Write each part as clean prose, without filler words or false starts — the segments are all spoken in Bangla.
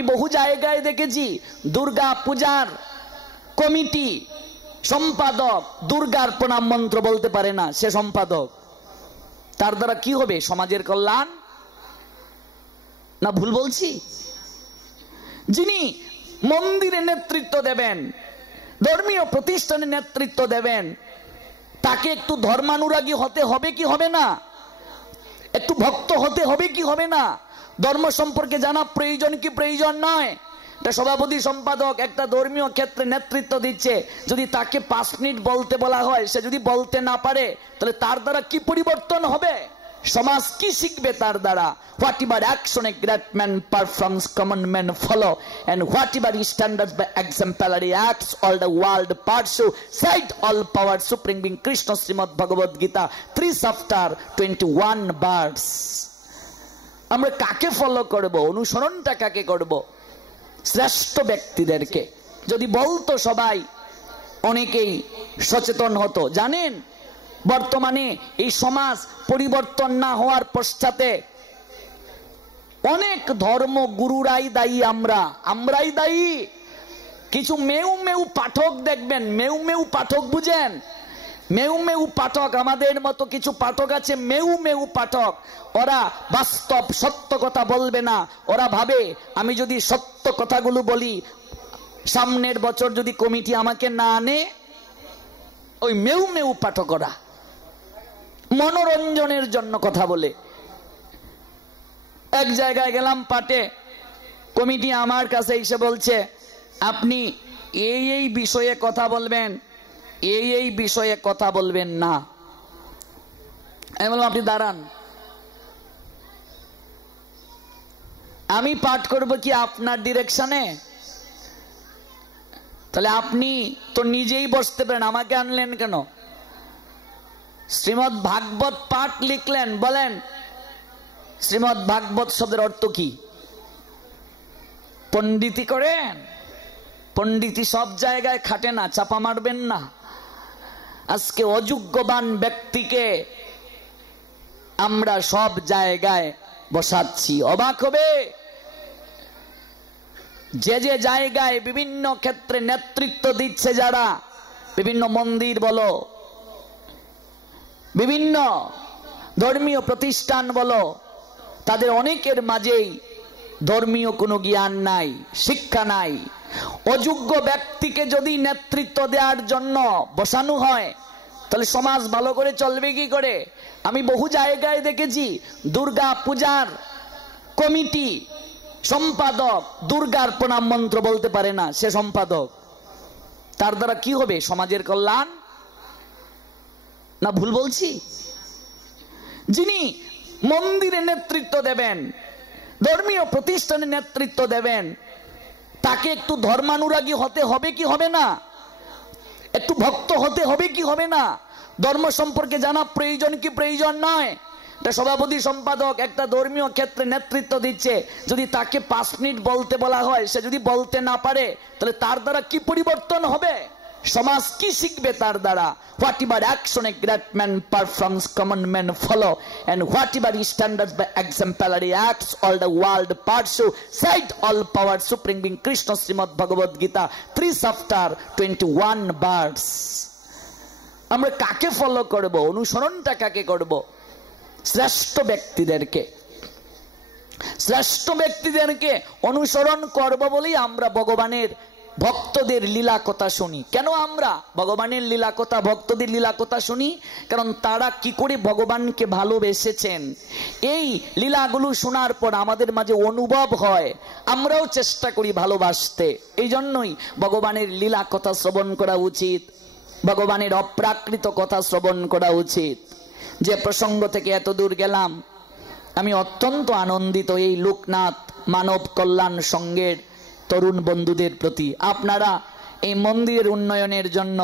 আমি বহু জায়গায় দেখেছি দুর্গা পূজার কমিটি সম্পাদক দুর্গার প্রণাম মন্ত্র বলতে পারে না, সে সম্পাদক। তার দ্বারা কি হবে? সমাজের কল্যাণ না ভুল বলছি? যিনি মন্দিরে নেতৃত্ব দেবেন, ধর্মীয় প্রতিষ্ঠানে নেতৃত্ব দেবেন, তাকে একটু ধর্মানুরাগী হতে হবে কি হবে না? একটু ভক্ত হতে হবে কি হবে না? ধর্ম সম্পর্কে জানা প্রয়োজন কি প্রয়োজন নয়? একটা সভাপতি সম্পাদক একটা ধর্মীয় ক্ষেত্রে নেতৃত্ব দিচ্ছে, যদি তাকে 5 মিনিট বলতে বলা হয়, সে যদি বলতে না পারে, তাহলে তার দ্বারা কি পরিবর্তন হবে? সমাজ কি শিখবে তার দ্বারা? Whatever action a great man performs common man follow, and whatever he standards by exemplary acts all the world pursue, said all power supreme being Krishna Srimad Bhagavad Gita 3 chapter 21 verse. আমরা কাকে ফলো করব? অনুসরণটা কাকে করব? শ্রেষ্ঠ ব্যক্তিদেরকে। যদি বলতো সবাই, অনেকেই সচেতন হতো। জানেন, বর্তমানে এই সমাজ পরিবর্তন না হওয়ার পশ্চাতে অনেক ধর্ম গুরুরাই দায়ী। আমরাই দায়ী। কিছু মেউ মেউ পাঠক দেখবেন, মেউ মেউ পাঠক বুঝেন? মেউ মেউ পাঠক, আমাদের মতো কিছু পাঠক আছে, মেউ মেউ পাঠক। ওরা বাস্তব সত্য কথা বলবে না। ওরা ভাবে আমি যদি সত্য কথাগুলো বলি, সামনের বছর যদি কমিটি আমাকে না আনে, ওই মেউ মেউ পাঠকরা মনোরঞ্জনের জন্য কথা বলে। এক জায়গায় গেলাম পাঠে, কমিটি আমার কাছে এসে বলছে আপনি এই বিষয়ে কথা বলবেন, এই বিষয়ে কথা বলবেন না। আমি বললাম আপনি দাঁড়ান, আমি পাঠ করব কি আপনার ডিরেকশনে? তাহলে আপনি তো নিজেই বসতে পারেন, আমাকে আনলেন কেন? শ্রীমদ্ ভাগবত পাঠ লিখলেন, বলেন শ্রীমদ্ ভাগবত শব্দের অর্থ কি? পণ্ডিতি করেন? পণ্ডিতি সব জায়গায় খাটে না, চাপা মারবেন না। আজকে অযোগ্যবান ব্যক্তিকে আমরা সব জায়গায় বসাচ্ছি। অবাক হবে, যে যে জায়গায় বিভিন্ন ক্ষেত্রে নেতৃত্ব দিচ্ছে যারা, বিভিন্ন মন্দির বলো, বিভিন্ন ধর্মীয় প্রতিষ্ঠান বলো, তাদের অনেকের মাঝেই ধর্মীয় কোনো জ্ঞান নাই, শিক্ষা নাই। অযোগ্য ব্যক্তিকে যদি নেতৃত্ব দেওয়ার জন্য বসানো হয়, তাহলে সমাজ ভালো করে চলবে কি করে? আমি বহু জায়গায় দেখেছি দুর্গা পূজার কমিটি সম্পাদক দুর্গার প্রণাম মন্ত্র বলতে পারে না, সে সম্পাদক। তার দ্বারা কি হবে? সমাজের কল্যাণ না ভুল বলছি? যিনি মন্দিরে নেতৃত্ব দেবেন, ধর্মীয় প্রতিষ্ঠানে নেতৃত্ব দেবেন, তাকে একটু ধর্মানুরাগী হতে হবে কি হবে না? একটু ভক্ত হতে হবে কি হবে না? ধর্ম সম্পর্কে জানা প্রয়োজন কি প্রয়োজন নয়? একটা সভাপতি সম্পাদক একটা ধর্মীয় ক্ষেত্রে নেতৃত্ব দিচ্ছে, যদি তাকে 5 মিনিট বলতে বলা হয়, সে যদি বলতে না পারে, তাহলে তার দ্বারা কি পরিবর্তন হবে? সমাজ কি শিখবে তার দ্বারা? Whatever action a great man performs common man follow, and whatever he standards by exemplary acts all the world pursue, said all power supreme being Krishna Srimad Bhagavad Gita 3 chapter 21 verse. আমরা কাকে ফলো করব? অনুসরণটা কাকে করব? শ্রেষ্ঠ ব্যক্তিদেরকে। শ্রেষ্ঠ ব্যক্তিদেরকে অনুসরণ করব বলেই আমরা ভগবানের ভক্তদের লীলা কথা শুনি। কেন আমরা ভগবানের লীলা কথা, ভক্তদের লীলা কথা শুনি? কারণ তারা কি করে ভগবানকে ভালোবেসেছেন, এই লীলাগুলো শোনার পর আমাদের মাঝে অনুভব হয়, আমরাও চেষ্টা করি ভালোবাসতে। এই জন্যই ভগবানের লীলা কথা শ্রবণ করা উচিত, ভগবানের অপ্রাকৃত কথা শ্রবণ করা উচিত। যে প্রসঙ্গ থেকে এত দূর গেলাম, আমি অত্যন্ত আনন্দিত এই লোকনাথ মানব কল্যাণ সংঘের তরুণ বন্ধুদের প্রতি। আপনারা এই মন্দিরের উন্নয়নের জন্য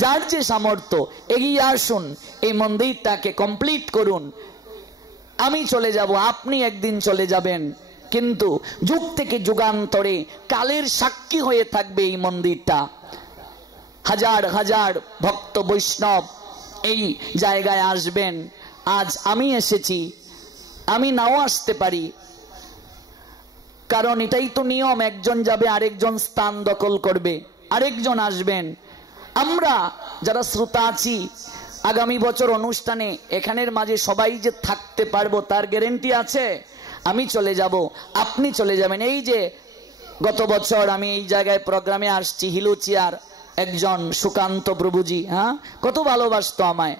যার যে সামর্থ্য এগিয়ে আসুন, এই মন্দিরটাকে কমপ্লিট করুন। আমি চলে যাব, আপনি একদিন চলে যাবেন, কিন্তু যুগ থেকে যুগান্তরে কালের সাক্ষী হয়ে থাকবে এই মন্দিরটা। হাজার হাজার ভক্ত বৈষ্ণব এই জায়গায় আসবেন। আজ আমি এসেছি, আমি নাও আসতে পারি, কারণ এটাই তো নিয়ম, একজন যাবে আরেকজন স্থান দখল করবে, আরেকজন আসবেন। আমরা যারা শ্রোতা আছি আগামী বছর অনুষ্ঠানে এখানের মাঝে সবাই যে থাকতে পারবো তার গ্যারান্টি আছে? আমি চলে যাব, আপনি চলে যাবেন। এই যে গত বছর আমি এই জায়গায় প্রোগ্রামে আসছি, হিলুচিয়ার একজন সুকান্ত প্রভুজি, হ্যাঁ, কত ভালোবাসতো আমায়,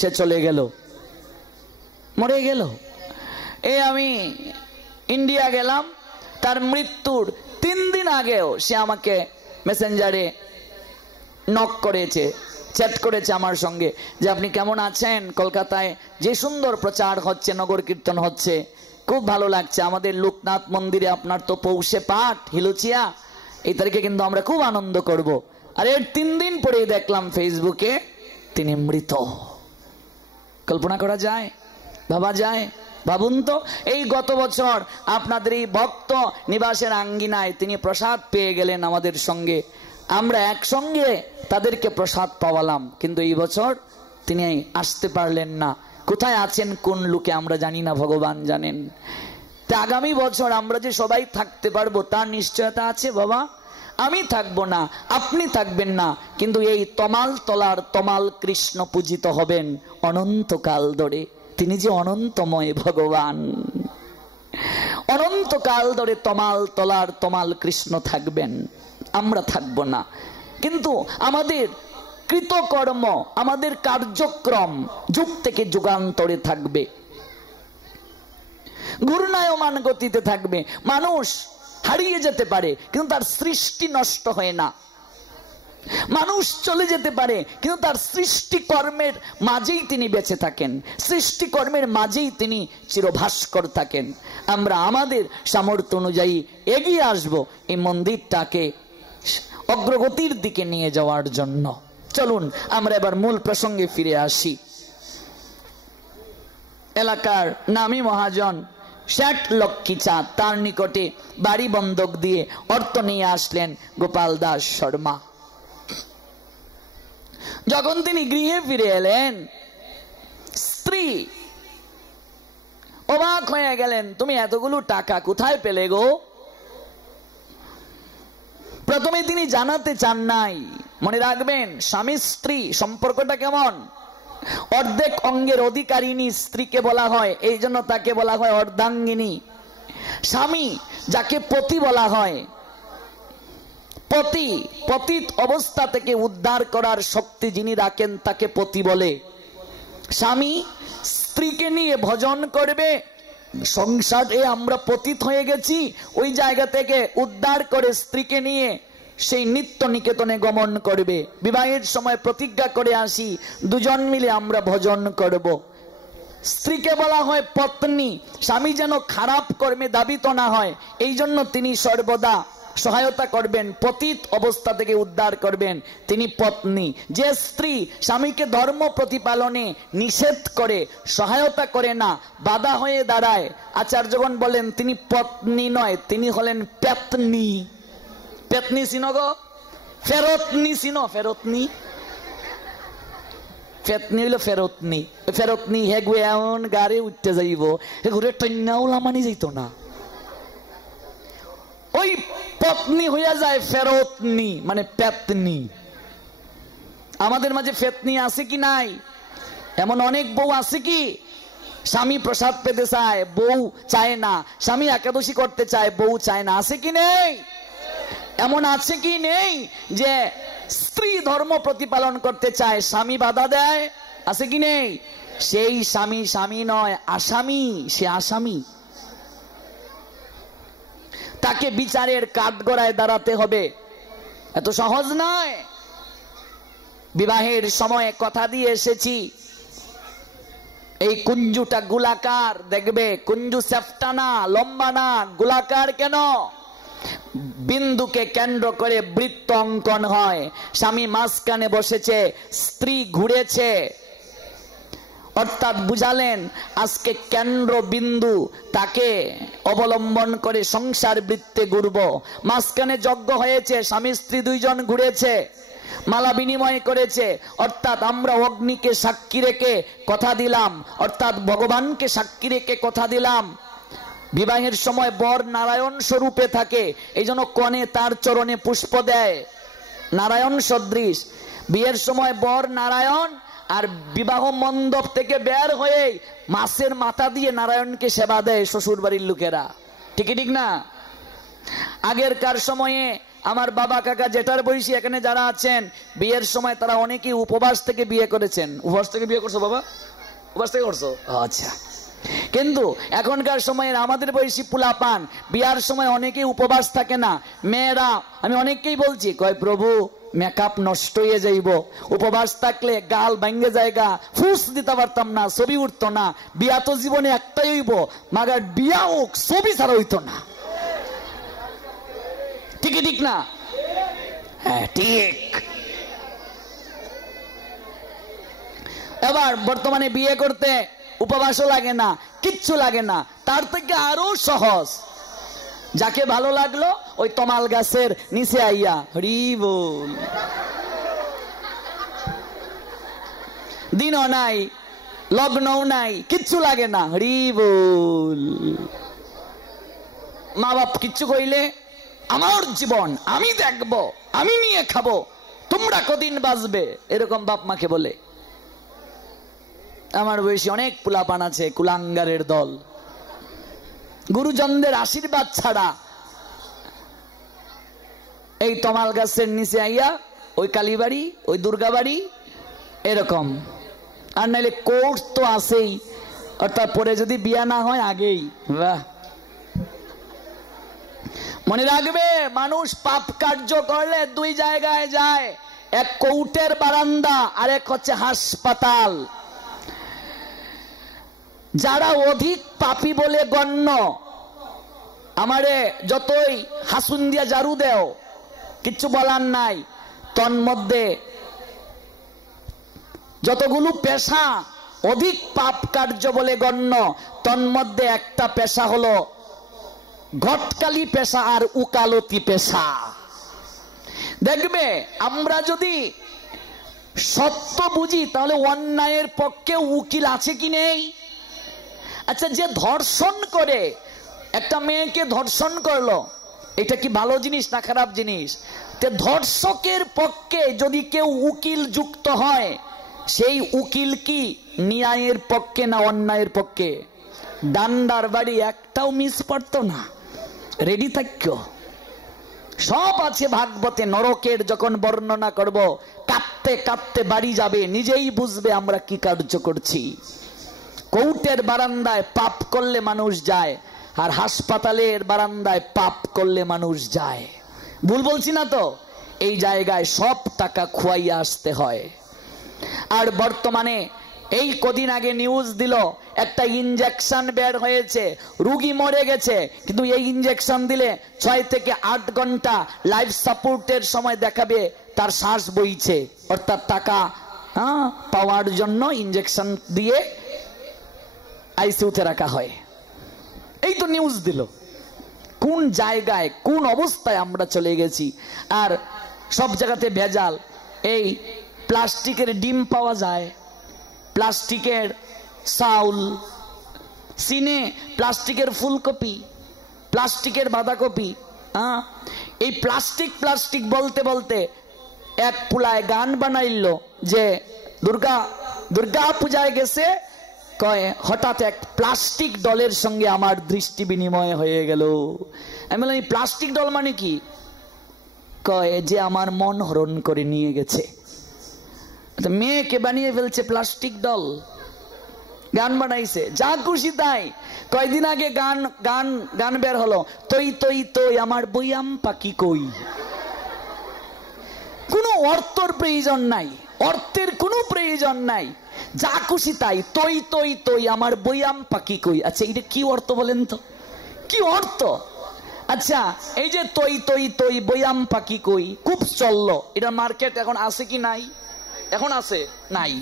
সে চলে গেল, মরে গেল। এই আমি ইন্ডিয়া গেলাম, তার মৃত্যুর 3 দিন আগেও সে আমাকে মেসেঞ্জারে নক করেছে, চ্যাট করেছে আমার সঙ্গে যে আপনি কেমন আছেন, কলকাতায় যে সুন্দর প্রচার হচ্ছে, নগর কীর্তন হচ্ছে, খুব ভালো লাগছে, আমাদের লোকনাথ মন্দিরে আপনার তো পৌষে পাঠ, হিলুচিয়া, এই তারিখে কিন্তু আমরা খুব আনন্দ করব। আর এর 3 দিন পরেই দেখলাম ফেসবুকে তিনি মৃত। কল্পনা করা যায়? ভাবা যায়? ভাবুন তো, এই গত বছর আপনাদের এই ভক্ত নিবাসের আঙ্গিনায় তিনি প্রসাদ পেয়ে গেলেন আমাদের সঙ্গে, আমরা একসঙ্গে তাদেরকে প্রসাদ পাওয়ালাম, কিন্তু এই বছর তিনি আসতে পারলেন না। কোথায় আছেন, কোন লোকে আমরা জানি না, ভগবান জানেন। তা আগামী বছর আমরা যে সবাই থাকতে পারবো তার নিশ্চয়তা আছে বাবা? আমি থাকবো না, আপনি থাকবেন না, কিন্তু এই তমাল তলার তমাল কৃষ্ণ পূজিত হবেন অনন্তকাল ধরে। তিনি যে অনন্তময় ভগবান, অনন্তকাল ধরে তমাল তলার তমাল কৃষ্ণ থাকবেন, আমরা থাকবো না। কিন্তু আমাদের কৃতকর্ম, আমাদের কার্যক্রম যুগ থেকে যুগান্তরে থাকবে, ঘূর্ণায়মান গতিতে থাকবে। মানুষ হারিয়ে যেতে পারে কিন্তু তার সৃষ্টি নষ্ট হয় না, মানুষ চলে যেতে পারে কিন্তু তার সৃষ্টিকর্মের মাঝেই তিনি বেঁচে থাকেন, সৃষ্টিকর্মের মাঝেই তিনি চিরভাস্কর থাকেন। আমরা আমাদের সামর্থ্য অনুযায়ী এগিয়ে আসব এই মন্দিরটাকে অগ্রগতির দিকে নিয়ে যাওয়ার জন্য। চলুন আমরা এবার মূল প্রসঙ্গে ফিরে আসি। এলাকার নামী মহাজন ষাট লক্ষ্মী চাঁদ, তার নিকটে বাড়ি বন্ধক দিয়ে অর্থ নিয়ে আসলেন গোপাল দাস শর্মা। যখন তিনি গৃহে ফিরে এলেন, স্ত্রী অবাক হয়ে গেলেন, তুমি এতগুলো টাকা কোথায় পেলে গো? প্রথমে তিনি জানাতে চান নাই। মনে রাখবেন, স্বামী স্ত্রী সম্পর্কটা কেমন? অর্ধেক অঙ্গের অধিকারিণী স্ত্রীকে বলা হয়, এই জন্য তাকে বলা হয় অর্ধাঙ্গিনী। স্বামী যাকে পতি বলা হয়, পতি, পতিত অবস্থা থেকে উদ্ধার করার শক্তি যিনি রাখেন তাকে পতি বলে। স্বামী স্ত্রীকে নিয়ে ভজন করবে, সংসারে আমরা পতিত হয়ে গেছি, ওই জায়গা থেকে উদ্ধার করে স্ত্রীকে নিয়ে সেই নিত্য নিকেতনে গমন করবে। বিবাহের সময় প্রতিজ্ঞা করে আসি, দুজন মিলে আমরা ভজন করব। স্ত্রীকে বলা হয় পত্নী। স্বামী যেন খারাপ কর্মে দাবিত না হয়, এই জন্য তিনি সর্বদা সহায়তা করবেন, পতিত অবস্থা থেকে উদ্ধার করবেন, তিনি পত্নী। যে স্ত্রী স্বামীকে ধর্ম প্রতিপালনে নিষেধ করে, সহায়তা করে না, বাধা হয়ে দাঁড়ায়, আচার্যগণ বলেন তিনি পত্নী নয়, তিনি হলেন পেতনি। পেতনি চিনো গো? ফেরতনি চিনো? ফেরতনি, পেতনি হইল ফেরতনি। ফেরতনি হেগুয়ে এমন গাড়ি উঠতে যাইব, ঘুরে টন্যাও লামানি যাইত না, ওই পত্নী হইয়া যায় ফেরতনি, মানে পেতনি। আমাদের মাঝে পেতনি আছে কি নাই? এমন অনেক বউ আছে কি স্বামী প্রসাদ পেতে চায়, বউ চায় না, স্বামী একাদশী করতে চায়, বউ চায় না, আছে কি নেই? এমন আছে কি নেই যে স্ত্রী ধর্ম প্রতিপালন করতে চায়, স্বামী বাধা দেয়, আছে কি নেই? সেই স্বামী স্বামী নয়, আসামি, সে আসামি। তাকে বিচারের কাঠগড়ায় দাঁড়াতে হবে, এত সহজ নয়। বিবাহের সময় কথা দিয়ে এসেছি, এই কুঞ্জুটা গোলাকার, দেখবে কুঞ্জু সেফটা না, লম্বা না, গোলাকার কেন? বিন্দুকে কেন্দ্র করে বৃত্ত অঙ্কন হয়। স্বামী মাঝখানে বসেছে, স্ত্রী ঘুরেছে, অর্থাৎ বুঝালেন আজকে কেন্দ্র বিন্দু তাকে অবলম্বন করে সংসার বৃত্তে ঘুরব। মাঝখানে যজ্ঞ হয়েছে, স্বামী স্ত্রী দুইজন ঘুরেছে, মালা বিনিময় করেছে, অর্থাৎ আমরা অগ্নিকে সাক্ষী রেখে কথা দিলাম, অর্থাৎ ভগবানকে সাক্ষী রেখে কথা দিলাম, বিবাহের সময় বর নারায়ণ স্বরূপে থাকে, এই জন্য কনে তার চরণে পুষ্প দেয় নারায়ণ সদৃশ। বিয়ের সময় বর নারায়ণ, আর বিবাহ মণ্ডপ থেকে বের হয়ে মাছের মাথা দিয়ে নারায়ণকে সেবা দেয় শ্বশুর বাড়ির লোকেরা। ঠিক ঠিক না? আগেরকার সময়ে আমার বাবা কাকা জেঠার বয়সী এখানে যারা আছেন, বিয়ের সময় তারা অনেকেই উপবাস থেকে বিয়ে করেছেন। উপবাস থেকে বিয়ে করছো বাবা? উপবাস থেকে করছো? আচ্ছা। কিন্তু এখনকার সময়ে আমাদের বয়সী পোলাপান বিয়ার সময় অনেকেই উপবাস থাকে না। মেয়েরা, আমি অনেককেই বলছি, কয় প্রভু মেকআপ নষ্ট হয়ে যাইব, উপবাস থাকলে গাল ভাঙ্গে জায়গা, ফুস দিতে পারতাম না, ছবি উঠতো না। বিয়া তো জীবনে একটাই হইব, মাগার বিয়া হোক ছবি ছাড়া হইতো না। ঠিক ঠিক না? হ্যাঁ ঠিক। এবার বর্তমানে বিয়ে করতে উপবাসও লাগে না, কিচ্ছু লাগে না, তার থেকে আরো সহজ। যাকে ভালো লাগলো ওই তমাল গাছের নিচে আইয়া হরি বল, দিনও নাই লগ্নও নাই, কিচ্ছু লাগে না, হরি বল। মা বাপ কিচ্ছু কইলে আমার জীবন আমি দেখব, আমি নিয়ে খাবো, তোমরা কদিন বাঁচবে, এরকম বাপ মাকে বলে। আমার বয়সী অনেক পোলাপান আছে, কুলাঙ্গারের দল, গুরুজনদের আশীর্বাদ ছাড়া এই তমাল গাছের নিচে আইয়া ওই কালীবাড়ি, ওই দুর্গাবাড়ি, এরকম। আর নাইলে কোর্স তো আছেই, অর্থাৎ পরে যদি বিয়া না হয় আগেই। বাহ, মনে রাখবে, মানুষ পাপ কার্য করলে দুই জায়গায় যায়, এক কোর্টের বারান্দা আর এক হচ্ছে হাসপাতাল। যারা অধিক পাপী বলে গণ্য, আমারে যতই হাসুন দিয়া জারু দেও কিচ্ছু বলার নাই, তন্মধ্যে যতগুলো পেশা অধিক পাপ কার্য বলে গণ্য, তন্মধ্যে একটা পেশা হলো ঘটকালি পেশা আর উকালতি পেশা। দেখবে, আমরা যদি সত্য বুঝি তাহলে অন্যায়ের পক্ষে উকিল আছে কি নেই? আচ্ছা, যে ধর্ষণ করে, একটা মেয়েকে ধর্ষণ করলো, এটা কি ভালো জিনিস না খারাপ জিনিস? তে ধর্ষকের পক্ষে যদি কেউ উকিল যুক্ত হয়, সেই উকিল কি ন্যায়ের পক্ষে না অন্যায়ের পক্ষে? ডান্ডার বাড়ি একটাও মিস পড়তো না, রেডি থাকো। সব আছে ভাগবতে, নরকের যখন বর্ণনা করব, কাঁদতে কাঁদতে বাড়ি যাবে, নিজেই বুঝবে আমরা কি কার্য করছি। কোর্টের বারান্দায় পাপ করলে মানুষ যায়, আর হাসপাতালের বারান্দায় পাপ করলে মানুষ যায়। ভুল বলছি না তো? এই জায়গায় সব টাকা খুয়াইয়া আসতে হয়। আর বর্তমানে এই কদিন আগে নিউজ দিল, একটা ইনজেকশন বের হয়েছে, রোগী মরে গেছে, কিন্তু এই ইনজেকশন দিলে 6 থেকে 8 ঘন্টা লাইফ সাপোর্টের সময় দেখাবে তার শ্বাস বইছে, অর্থাৎ টাকা পাওয়ার জন্য ইনজেকশন দিয়ে আইসিইউতে রাখা হয়। এই তো নিউজ দিল। কোন জায়গায়, কোন অবস্থায় আমরা চলে গেছি। আর সব জায়গাতে ভেজাল। এই প্লাস্টিকের ডিম পাওয়া যায়, প্লাস্টিকের চাউল, সিনে প্লাস্টিকের ফুলকপি, প্লাস্টিকের বাঁধাকপি। এই প্লাস্টিক প্লাস্টিক বলতে বলতে এক পুলায় গান বানাইল যে দুর্গা দুর্গা পূজায় গেছে, কয় হঠাৎ এক প্লাস্টিক ডলের সঙ্গে আমার দৃষ্টি বিনিময় হয়ে গেল। আমি বললাম, এই প্লাস্টিক ডল মানে কি? কয় যে আমার মন হরণ করে নিয়ে গেছে। মেয়েকে বানিয়ে ফেলছে প্লাস্টিক ডল, গান বানাইছে, যা খুশি তাই। কয়দিন আগে গান গান গান বের হলো, তৈ তৈ তৈ আমার বইয়াম পাখি কই। কোনো অর্থের প্রয়োজন নাই, অর্থের কোনো প্রয়োজন নাই, যা খুশি তাই, তৈ তৈ তৈ আমার বইয়াম পাখি কই। আচ্ছা, এটা কি অর্থ বলেন তো? কি অর্থ? আচ্ছা, এই যে তৈ তৈ তৈ বইয়াম পাখি কই খুব চললো, এটা মার্কেট এখন আছে কি নাই? এখন আছে? নাই।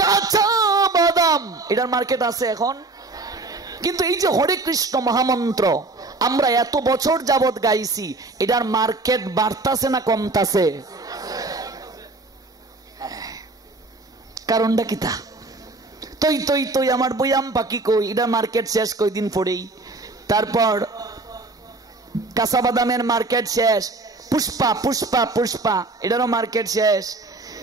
কাঁচা বাদাম, এটার মার্কেট আছে এখন? কিন্তু এই যে হরে কৃষ্ণ মহামন্ত্র আমরা এত বছর যাবত গাইছি, এটার মার্কেট বাড়তাছে না কমতাছে? কারণটা কি? তা তৈ তৈ তৈ আমার বইয়াম পাখি কই, এটার মার্কেট শেষ কয়দিন পরেই। তারপর কাঁচা বাদামের মার্কেট শেষ, পুষ্পা পুষ্পা পুষ্পা এটারও মার্কেট শেষ।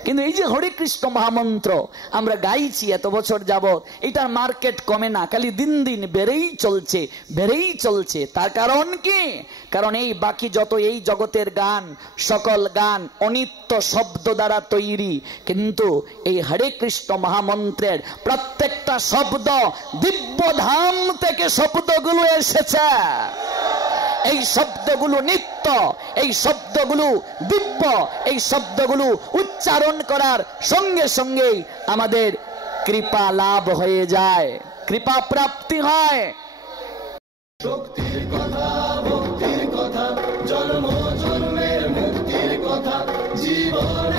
কিন্তু এই যে হরে কৃষ্ণ মহামন্ত্র আমরা গাইছি এত বছর যাবত, এটার মার্কেট কমে না, খালি দিন দিন বেড়েই চলছে বেড়েই চলছে। তার কারণ কি? কারণ এই বাকি যত এই জগতের গান, সকল গান অনিত্য শব্দ দ্বারা তৈরি, কিন্তু এই হরে কৃষ্ণ মহামন্ত্রের প্রত্যেকটা শব্দ দিব্যধাম থেকে শব্দগুলো এসেছে। এই শব্দগুলো নিত্য, এই শব্দগুলো দিব্য, এই শব্দগুলো উচ্চারণ করার সঙ্গে সঙ্গেই আমাদের কৃপা লাভ হয়ে যায়, কৃপা প্রাপ্তি হয়। শক্তির কথা, ভক্তির কথা, জন্ম জন্মের মুক্তির কথা, জীবন